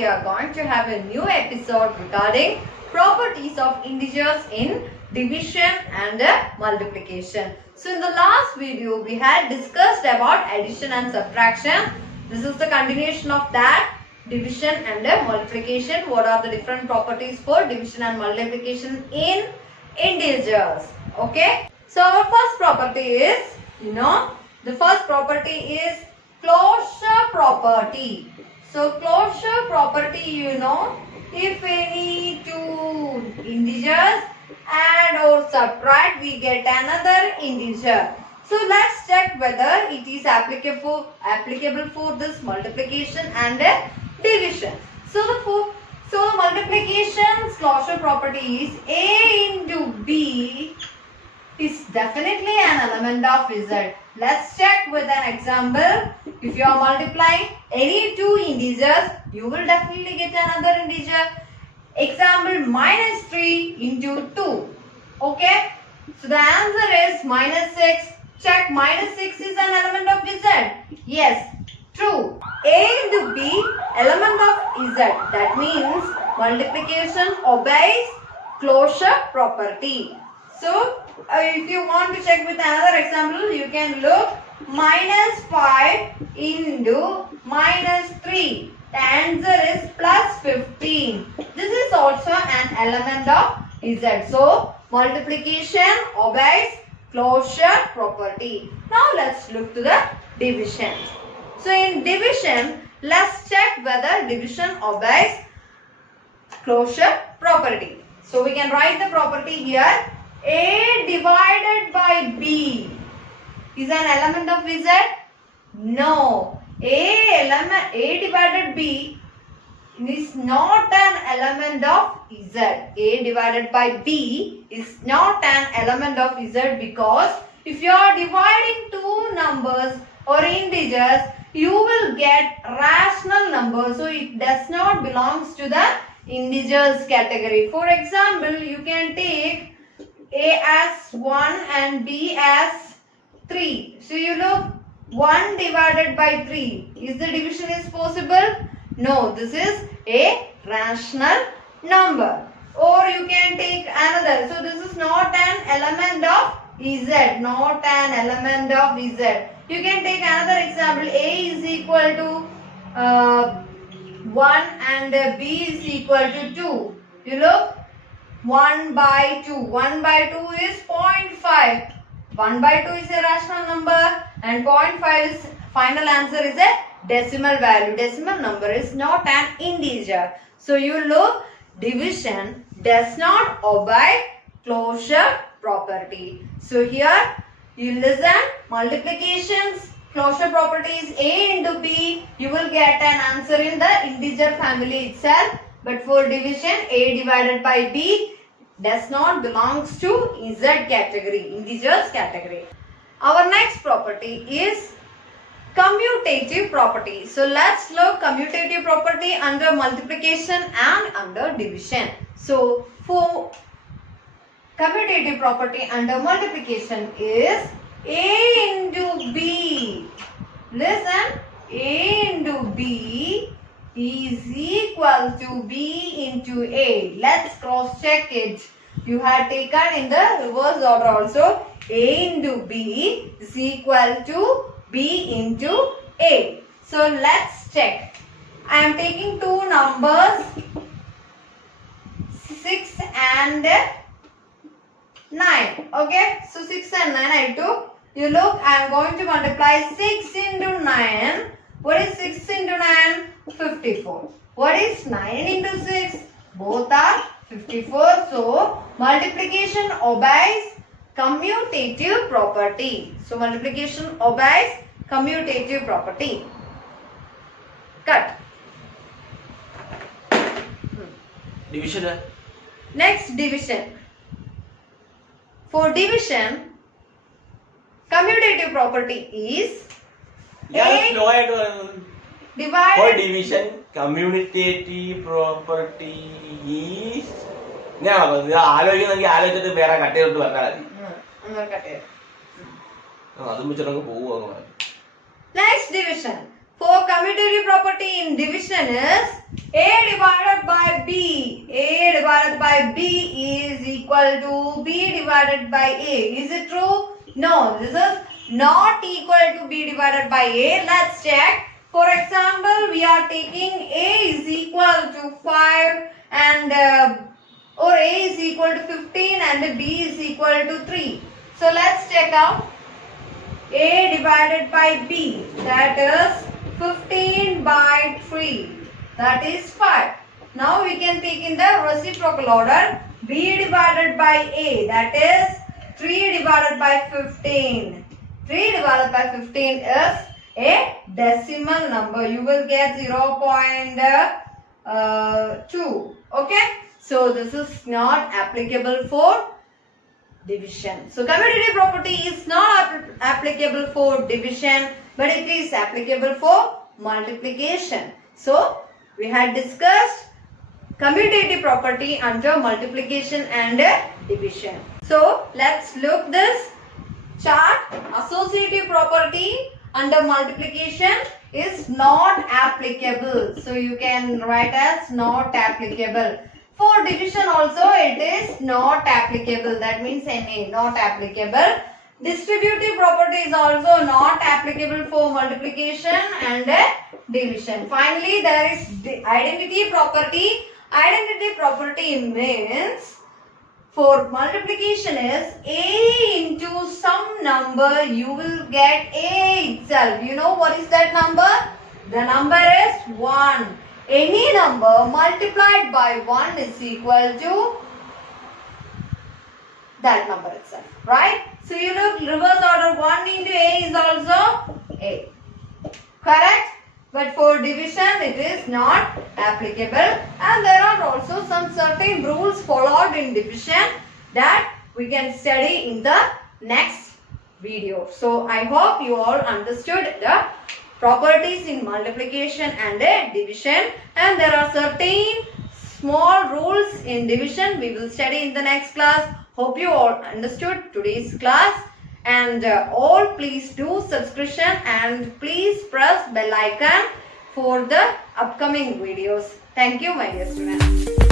we are going to have a new episode regarding properties of integers in division and multiplication. So in the last video we had discussed about addition and subtraction. This is the continuation of that, division and multiplication. What are the different properties for division and multiplication in integers? Okay. So our first property is, the first property is closure property. So closure property, if any two integers add or subtract, we get another integer. So let's check whether it is applicable for this multiplication and division. So the multiplication's closure property is A into B is definitely an element of Z. Let's check with an example. If you are multiplying any two integers, you will definitely get another integer. Example, minus 3 into 2. Okay. So the answer is minus 6. Check, minus 6 is an element of Z. Yes, true. A into B, element of Z. That means multiplication obeys closure property. So if you want to check with another example, you can look minus 5 into minus 3. The answer is plus 15. This is also an element of Z. So multiplication obeys closure property. Now let's look to the division. So in division, let's check whether division obeys closure property. So we can write the property here. A divided by B is an element of Z? No. A divided B is not an element of Z. A divided by B is not an element of Z because if you are dividing two numbers or integers, you will get rational numbers. So it does not belongs to the integers category. For example, you can take A as 1 and B as 3. So you look, 1 divided by 3. Is the division is possible? No, this is a rational number. Or you can take another. So this is not an element of Z. Not an element of Z. You can take another example. A is equal to 1 and B is equal to 2. You look, 1 by 2. 1 by 2 is 0.5. 1 by 2 is a rational number and 0.5 is final answer is a decimal value. Decimal number is not an integer. So you look, division does not obey closure property. So here you listen, multiplications closure property is A into B. You will get an answer in the integer family itself. But for division, A divided by B does not belongs to Z category, integers category. Our next property is commutative property. So let's look commutative property under multiplication and under division. So for commutative property under multiplication is A into B. Listen, A into B is equal to B into A. Let's cross check it. You have taken in the reverse order also. A into B is equal to B into A. So let's check. I am taking two numbers 6 and 9. Okay. So 6 and 9 I took. You look, I am going to multiply 6 into 9. What is 6 into 9? 54. What is 9 into 6? Both are 54. So multiplication obeys commutative property. So multiplication obeys commutative property. Cut. Division. Next, division. For division, commutative property is For divided. division, commutative property is ആലോചിച്ചിട്ട് വേറെ cut ചെയ്തിട്ട് വന്നാൽ മതി അതും വെച്ചിട്ടൊക്കെ പോവുക. Next division. for commutative property in division is A divided by B. A divided by B is equal to B divided by A. Is it true? No, this is not equal to B divided by A. Let's check. For example, we are taking A is equal to 5 and or A is equal to 15 and B is equal to 3. So let's check out A divided by B, that is 15 by 3, that is 5. Now we can take in the reciprocal order B divided by A, that is 3 divided by 15. 3 divided by 15 is a decimal number. You will get 0.2. Okay. So this is not applicable for division. So commutative property is not applicable for division, but it is applicable for multiplication. So we had discussed commutative property under multiplication and division. So let's look this chart. Associative property under multiplication is not applicable. So you can write as not applicable. For division also it is not applicable. That means NA, not applicable. Distributive property is also not applicable for multiplication and division. Finally, there is the identity property. Identity property means for multiplication is A into some number, you will get A itself. You know what is that number? The number is 1. Any number multiplied by 1 is equal to that number itself. Right? So you look, reverse order, 1 into A is also A. Correct? But for division it is not applicable, and there are also some certain rules followed in division that we can study in the next video. So I hope you all understood the properties in multiplication and division, and there are certain small rules in division we will study in the next class. Hope you all understood today's class. And all please do subscription and please press bell icon for the upcoming videos. Thank you, my dear students.